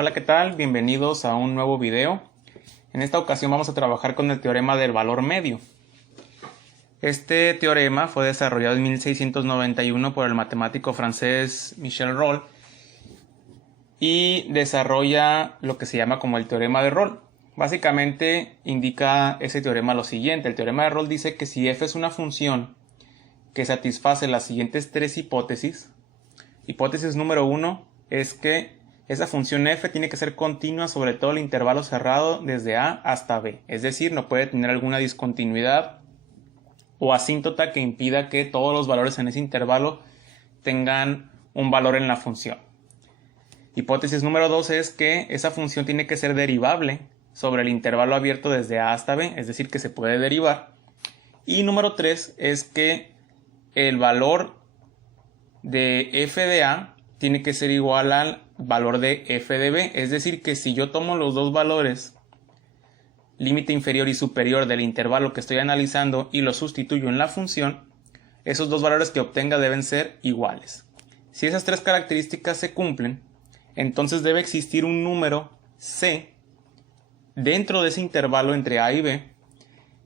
Hola, ¿qué tal? Bienvenidos a un nuevo video. En esta ocasión vamos a trabajar con el teorema del valor medio. Este teorema fue desarrollado en 1691 por el matemático francés Michel Rolle y desarrolla lo que se llama como el teorema de Rolle. Básicamente indica ese teorema lo siguiente. El teorema de Rolle dice que si f es una función que satisface las siguientes tres hipótesis. Hipótesis número 1 es que esa función f tiene que ser continua sobre todo el intervalo cerrado desde a hasta b. Es decir, no puede tener alguna discontinuidad o asíntota que impida que todos los valores en ese intervalo tengan un valor en la función. Hipótesis número 2 es que esa función tiene que ser derivable sobre el intervalo abierto desde a hasta b, es decir, que se puede derivar. Y número 3 es que el valor de f de a tiene que ser igual al valor de f de b, es decir, que si yo tomo los dos valores, límite inferior y superior del intervalo que estoy analizando y los sustituyo en la función, esos dos valores que obtenga deben ser iguales. Si esas tres características se cumplen, entonces debe existir un número c dentro de ese intervalo entre a y b,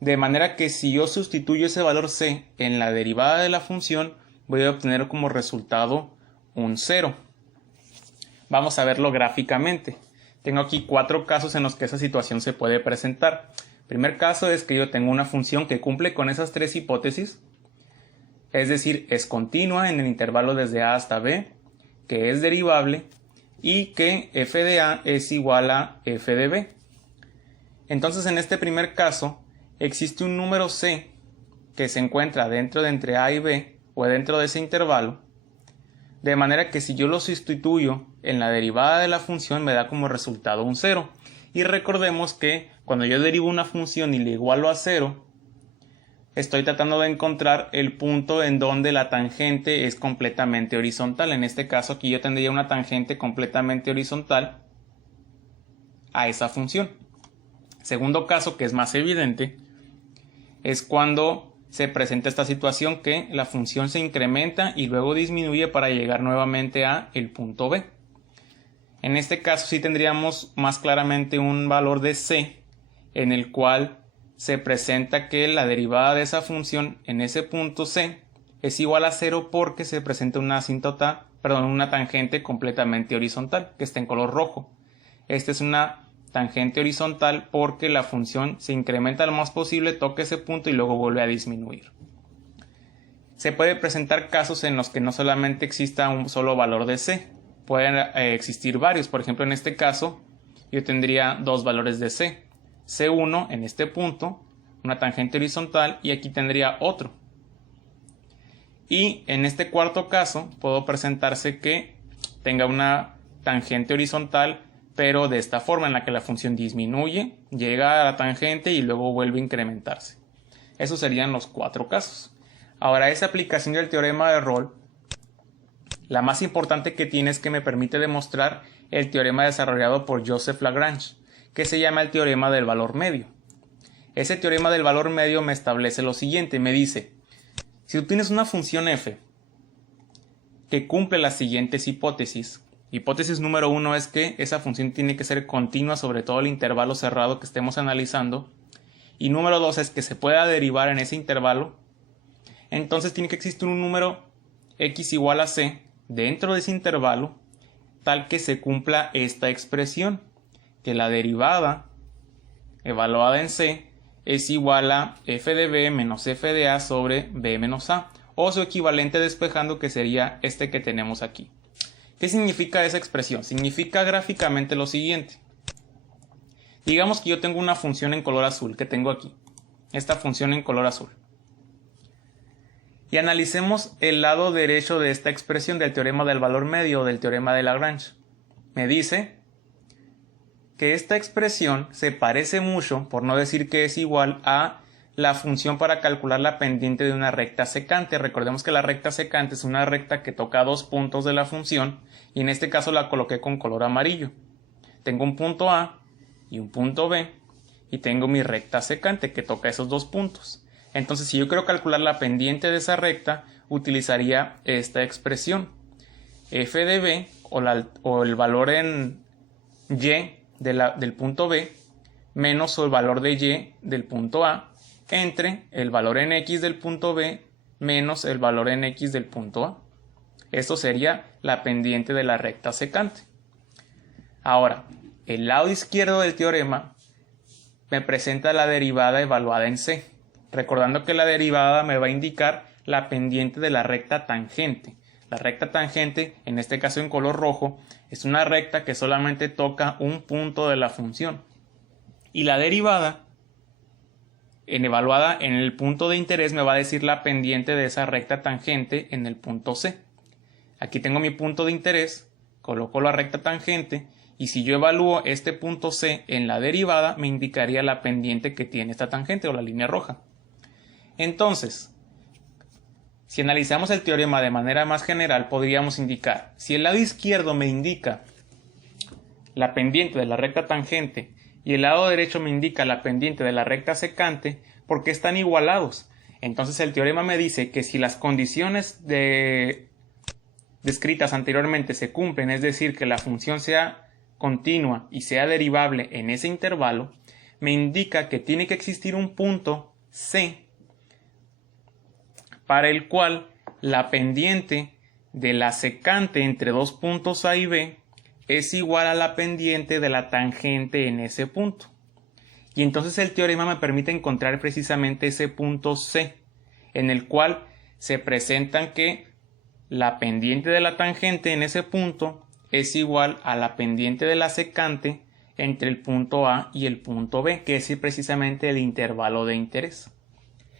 de manera que si yo sustituyo ese valor c en la derivada de la función, voy a obtener como resultado un 0. Vamos a verlo gráficamente. Tengo aquí 4 casos en los que esa situación se puede presentar. El primer caso es que yo tengo una función que cumple con esas tres hipótesis, es decir, es continua en el intervalo desde a hasta b, que es derivable y que f de a es igual a f de b. Entonces, en este primer caso, existe un número c que se encuentra dentro de entre a y b o dentro de ese intervalo, de manera que si yo lo sustituyo en la derivada de la función me da como resultado un 0. Y recordemos que cuando yo derivo una función y le igualo a 0, estoy tratando de encontrar el punto en donde la tangente es completamente horizontal. En este caso aquí yo tendría una tangente completamente horizontal a esa función. Segundo caso, que es más evidente, es cuando se presenta esta situación que la función se incrementa y luego disminuye para llegar nuevamente a el punto B. En este caso sí tendríamos más claramente un valor de c en el cual se presenta que la derivada de esa función en ese punto c es igual a 0 porque se presenta una una tangente completamente horizontal que está en color rojo. Esta es una tangente horizontal porque la función se incrementa lo más posible, toca ese punto y luego vuelve a disminuir. Se puede presentar casos en los que no solamente exista un solo valor de c, pueden existir varios. Por ejemplo, en este caso yo tendría dos valores de c, c1 en este punto, una tangente horizontal, y aquí tendría otro. Y en este cuarto caso puedo presentarse que tenga una tangente horizontal, pero de esta forma en la que la función disminuye, llega a la tangente y luego vuelve a incrementarse. Esos serían los 4 casos. Ahora, esa aplicación del teorema de Rolle, la más importante que tiene es que me permite demostrar el teorema desarrollado por Joseph Lagrange, que se llama el teorema del valor medio. Ese teorema del valor medio me establece lo siguiente, me dice, si tú tienes una función f que cumple las siguientes hipótesis. Hipótesis número 1 es que esa función tiene que ser continua sobre todo el intervalo cerrado que estemos analizando. Y número 2 es que se pueda derivar en ese intervalo. Entonces tiene que existir un número x igual a c dentro de ese intervalo tal que se cumpla esta expresión, que la derivada evaluada en c es igual a f de b menos f de a sobre b menos a, o su equivalente despejando, que sería este que tenemos aquí. ¿Qué significa esa expresión? Significa gráficamente lo siguiente. Digamos que yo tengo una función en color azul que tengo aquí. Esta función en color azul. Y analicemos el lado derecho de esta expresión del teorema del valor medio o del teorema de Lagrange. Me dice que esta expresión se parece mucho, por no decir que es igual, a la función para calcular la pendiente de una recta secante. Recordemos que la recta secante es una recta que toca dos puntos de la función y en este caso la coloqué con color amarillo. Tengo un punto A y un punto B y tengo mi recta secante que toca esos dos puntos. Entonces, si yo quiero calcular la pendiente de esa recta, utilizaría esta expresión. F de B o el valor en y del punto B menos el valor de y del punto A entre el valor en x del punto B menos el valor en x del punto A. Esto sería la pendiente de la recta secante. Ahora, el lado izquierdo del teorema me presenta la derivada evaluada en C, recordando que la derivada me va a indicar la pendiente de la recta tangente. La recta tangente, en este caso en color rojo, es una recta que solamente toca un punto de la función. Y la derivada, evaluada en el punto de interés, me va a decir la pendiente de esa recta tangente en el punto C. Aquí tengo mi punto de interés, coloco la recta tangente, y si yo evalúo este punto C en la derivada, me indicaría la pendiente que tiene esta tangente o la línea roja. Entonces, si analizamos el teorema de manera más general, podríamos indicar, si el lado izquierdo me indica la pendiente de la recta tangente y el lado derecho me indica la pendiente de la recta secante, ¿por qué están igualados? Entonces el teorema me dice que si las condiciones descritas anteriormente se cumplen, es decir, que la función sea continua y sea derivable en ese intervalo, me indica que tiene que existir un punto C para el cual la pendiente de la secante entre dos puntos A y B es igual a la pendiente de la tangente en ese punto. Y entonces el teorema me permite encontrar precisamente ese punto C, en el cual se presentan que la pendiente de la tangente en ese punto es igual a la pendiente de la secante entre el punto A y el punto B, que es precisamente el intervalo de interés.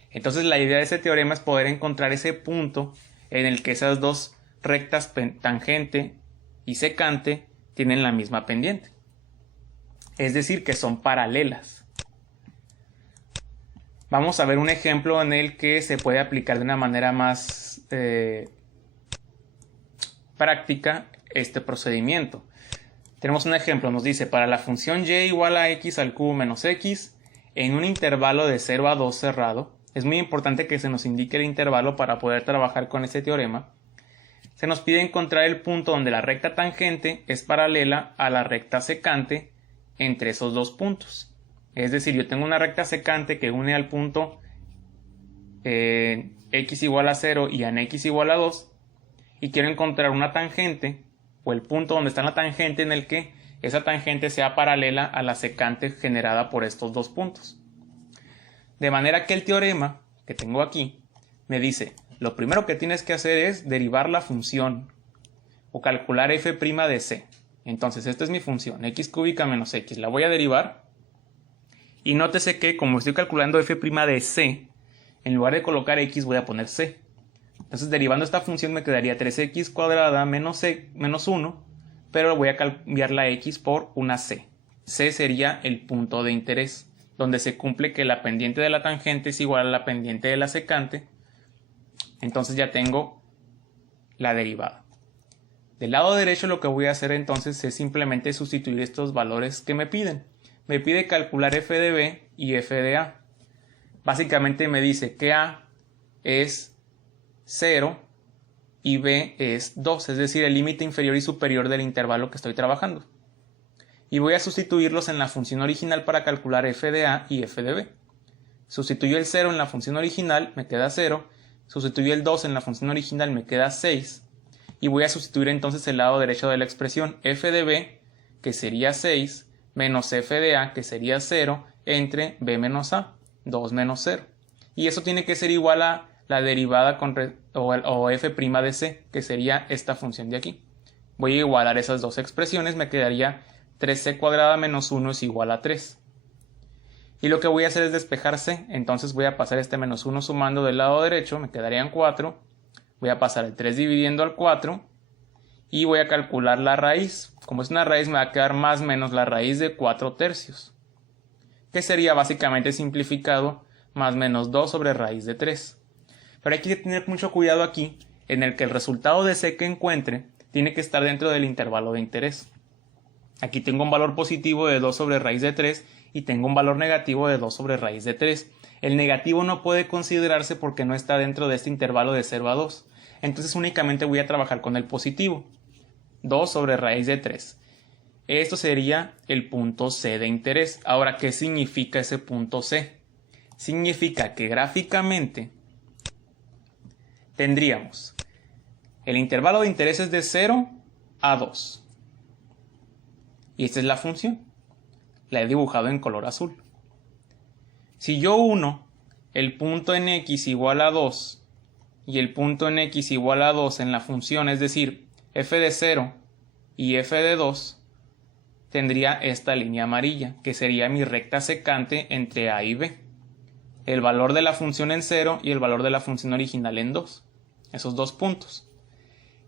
Entonces la idea de ese teorema es poder encontrar ese punto en el que esas dos rectas tangente y secante tienen la misma pendiente. Es decir, que son paralelas. Vamos a ver un ejemplo en el que se puede aplicar de una manera más práctica este procedimiento. Tenemos un ejemplo, nos dice para la función y igual a x al cubo menos x en un intervalo de 0 a 2 cerrado. Es muy importante que se nos indique el intervalo para poder trabajar con este teorema. Se nos pide encontrar el punto donde la recta tangente es paralela a la recta secante entre esos dos puntos. Es decir, yo tengo una recta secante que une al punto x igual a 0 y en x igual a 2 y quiero encontrar una tangente o el punto donde está la tangente en el que esa tangente sea paralela a la secante generada por estos dos puntos. De manera que el teorema que tengo aquí me dice, lo primero que tienes que hacer es derivar la función o calcular f' de c. Entonces esta es mi función, x cúbica menos x, la voy a derivar y nótese que como estoy calculando f' de c, en lugar de colocar x voy a poner c. Entonces derivando esta función me quedaría 3x cuadrada menos 1, pero voy a cambiar la x por una c. C sería el punto de interés, donde se cumple que la pendiente de la tangente es igual a la pendiente de la secante. Entonces ya tengo la derivada. Del lado derecho lo que voy a hacer entonces es simplemente sustituir estos valores que me piden. Me pide calcular f de b y f de a. Básicamente me dice que a es 0 y b es 2, es decir, el límite inferior y superior del intervalo que estoy trabajando. Y voy a sustituirlos en la función original para calcular f de a y f de b. Sustituyo el 0 en la función original, me queda 0. Sustituyo el 2 en la función original, me queda 6. Y voy a sustituir entonces el lado derecho de la expresión f de b, que sería 6, menos f de a, que sería 0, entre b menos a, 2 menos 0. Y eso tiene que ser igual a la derivada o f' de c, que sería esta función de aquí. Voy a igualar esas dos expresiones, me quedaría 3c cuadrada menos 1 es igual a 3. Y lo que voy a hacer es despejar c, entonces voy a pasar este menos 1 sumando del lado derecho, me quedarían 4. Voy a pasar el 3 dividiendo al 4 y voy a calcular la raíz. Como es una raíz me va a quedar más menos la raíz de 4 tercios, que sería básicamente simplificado más menos 2 sobre raíz de 3. Pero hay que tener mucho cuidado aquí, en el que el resultado de c que encuentre tiene que estar dentro del intervalo de interés. Aquí tengo un valor positivo de 2 sobre raíz de 3 y tengo un valor negativo de 2 sobre raíz de 3. El negativo no puede considerarse porque no está dentro de este intervalo de 0 a 2. Entonces únicamente voy a trabajar con el positivo. 2 sobre raíz de 3. Esto sería el punto C de interés. Ahora, ¿qué significa ese punto C? Significa que gráficamente tendríamos el intervalo de interés es de 0 a 2. Y esta es la función. La he dibujado en color azul. Si yo uno el punto en x igual a 2 y el punto en x igual a 2 en la función, es decir, f de 0 y f de 2, tendría esta línea amarilla, que sería mi recta secante entre a y b. El valor de la función en 0 y el valor de la función original en 2. Esos dos puntos.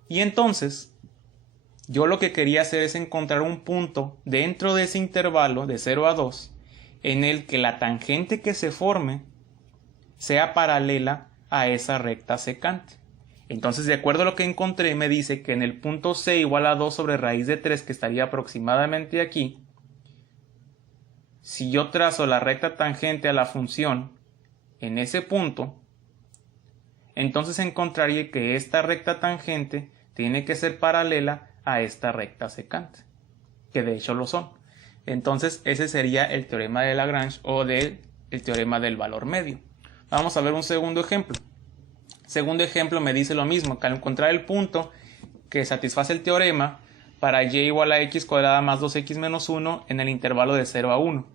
Y entonces, yo lo que quería hacer es encontrar un punto dentro de ese intervalo de 0 a 2 en el que la tangente que se forme sea paralela a esa recta secante. Entonces, de acuerdo a lo que encontré, me dice que en el punto C igual a 2 sobre raíz de 3, que estaría aproximadamente aquí, si yo trazo la recta tangente a la función en ese punto, entonces encontraría que esta recta tangente tiene que ser paralela a esta recta secante, que de hecho lo son. Entonces ese sería el teorema de Lagrange o el teorema del valor medio. Vamos a ver un segundo ejemplo. Segundo ejemplo me dice lo mismo, que al encontrar el punto que satisface el teorema para y igual a x cuadrada más 2x menos 1 en el intervalo de 0 a 1.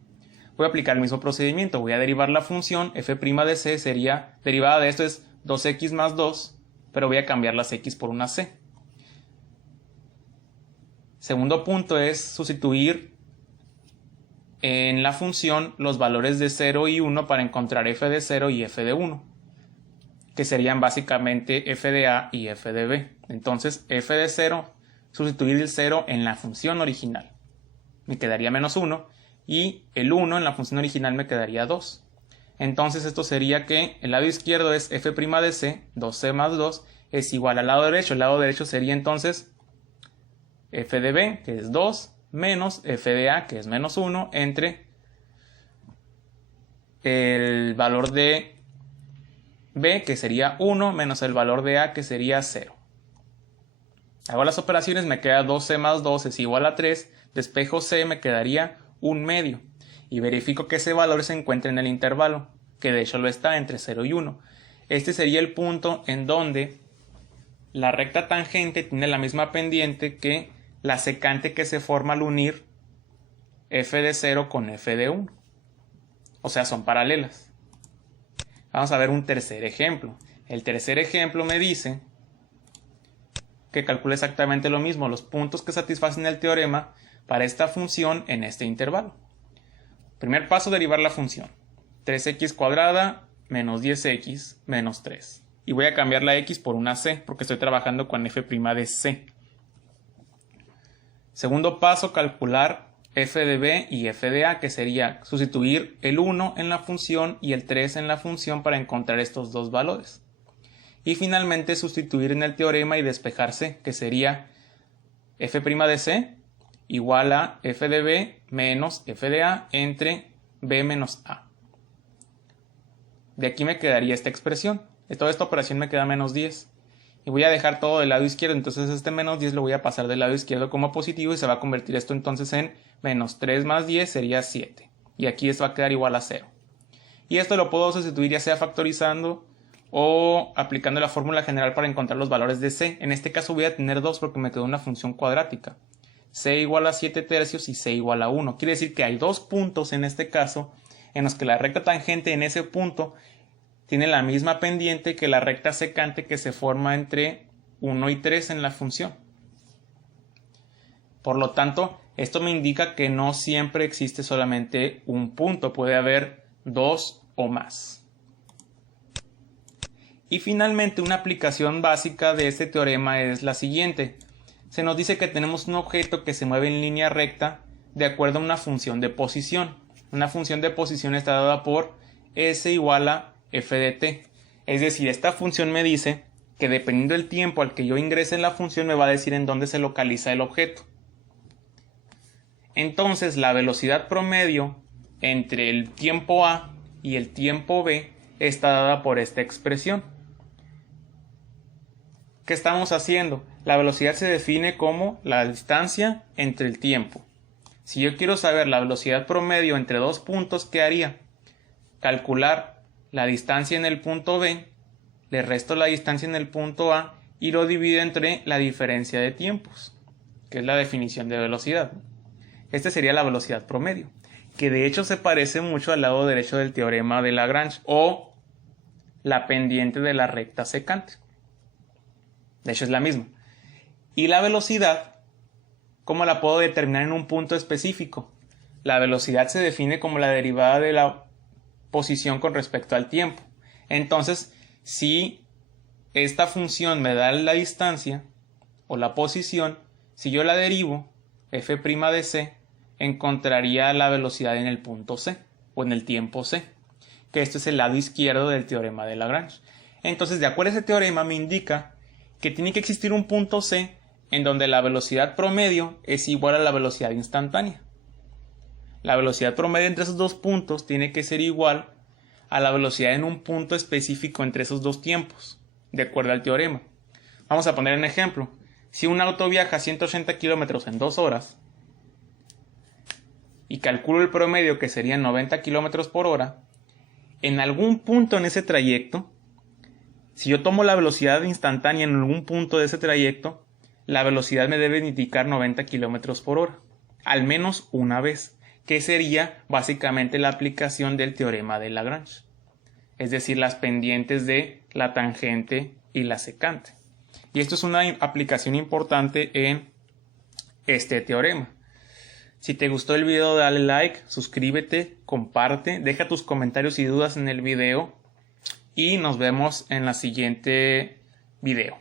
Voy a aplicar el mismo procedimiento, voy a derivar la función f' de c, sería, derivada de esto es 2x más 2, pero voy a cambiar las x por una c. Segundo punto es sustituir en la función los valores de 0 y 1 para encontrar f de 0 y f de 1, que serían básicamente f de a y f de b. Entonces f de 0, sustituir el 0 en la función original, me quedaría menos 1, y el 1 en la función original me quedaría 2. Entonces esto sería que el lado izquierdo es f' de c, 2c más 2, es igual al lado derecho. El lado derecho sería entonces f de b, que es 2, menos f de a, que es menos 1, entre el valor de b, que sería 1, menos el valor de a, que sería 0. Hago las operaciones, me queda 2c más 2 es igual a 3, despejo c, me quedaría 1 medio. Y verifico que ese valor se encuentra en el intervalo, que de hecho lo está entre 0 y 1. Este sería el punto en donde la recta tangente tiene la misma pendiente que la secante que se forma al unir f de 0 con f de 1. O sea, son paralelas. Vamos a ver un tercer ejemplo. El tercer ejemplo me dice que calcule exactamente lo mismo, los puntos que satisfacen el teorema para esta función en este intervalo. Primer paso, derivar la función. 3x cuadrada menos 10x menos 3. Y voy a cambiar la x por una c, porque estoy trabajando con f' de c. Segundo paso, calcular f de b y f de a, que sería sustituir el 1 en la función y el 3 en la función para encontrar estos dos valores. Y finalmente sustituir en el teorema y despejar c, que sería f' de c igual a f de b menos f de a entre b menos a. De aquí me quedaría esta expresión. De toda esta operación me queda menos 10. Y voy a dejar todo del lado izquierdo, entonces este menos 10 lo voy a pasar del lado izquierdo como positivo y se va a convertir esto entonces en menos 3 más 10 sería 7. Y aquí esto va a quedar igual a 0. Y esto lo puedo sustituir ya sea factorizando o aplicando la fórmula general para encontrar los valores de c. En este caso voy a tener 2 porque me quedó una función cuadrática. C igual a 7 tercios y C igual a 1. Quiere decir que hay dos puntos en este caso en los que la recta tangente en ese punto tiene la misma pendiente que la recta secante que se forma entre 1 y 3 en la función. Por lo tanto, esto me indica que no siempre existe solamente un punto, puede haber dos o más. Y finalmente, una aplicación básica de este teorema es la siguiente. Se nos dice que tenemos un objeto que se mueve en línea recta de acuerdo a una función de posición. Una función de posición está dada por s igual a f de t. Es decir, esta función me dice que dependiendo del tiempo al que yo ingrese en la función me va a decir en dónde se localiza el objeto. Entonces la velocidad promedio entre el tiempo a y el tiempo b está dada por esta expresión. ¿Qué estamos haciendo? La velocidad se define como la distancia entre el tiempo. Si yo quiero saber la velocidad promedio entre dos puntos, ¿qué haría? Calcular la distancia en el punto B, le resto la distancia en el punto A y lo divido entre la diferencia de tiempos, que es la definición de velocidad. Esta sería la velocidad promedio, que de hecho se parece mucho al lado derecho del teorema de Lagrange o la pendiente de la recta secante. De hecho es la misma. Y la velocidad, ¿cómo la puedo determinar en un punto específico? La velocidad se define como la derivada de la posición con respecto al tiempo. Entonces, si esta función me da la distancia o la posición, si yo la derivo, f' de c, encontraría la velocidad en el punto c o en el tiempo c, que este es el lado izquierdo del teorema de Lagrange. Entonces, de acuerdo a ese teorema, me indica que tiene que existir un punto c en donde la velocidad promedio es igual a la velocidad instantánea. La velocidad promedio entre esos dos puntos tiene que ser igual a la velocidad en un punto específico entre esos dos tiempos, de acuerdo al teorema. Vamos a poner un ejemplo. Si un auto viaja a 180 kilómetros en 2 horas y calculo el promedio que serían 90 kilómetros por hora, en algún punto en ese trayecto, si yo tomo la velocidad instantánea en algún punto de ese trayecto, la velocidad me debe indicar 90 kilómetros por hora, al menos una vez, que sería básicamente la aplicación del teorema de Lagrange, es decir, las pendientes de la tangente y la secante. Y esto es una aplicación importante en este teorema. Si te gustó el video, dale like, suscríbete, comparte, deja tus comentarios y dudas en el video y nos vemos en la siguiente video.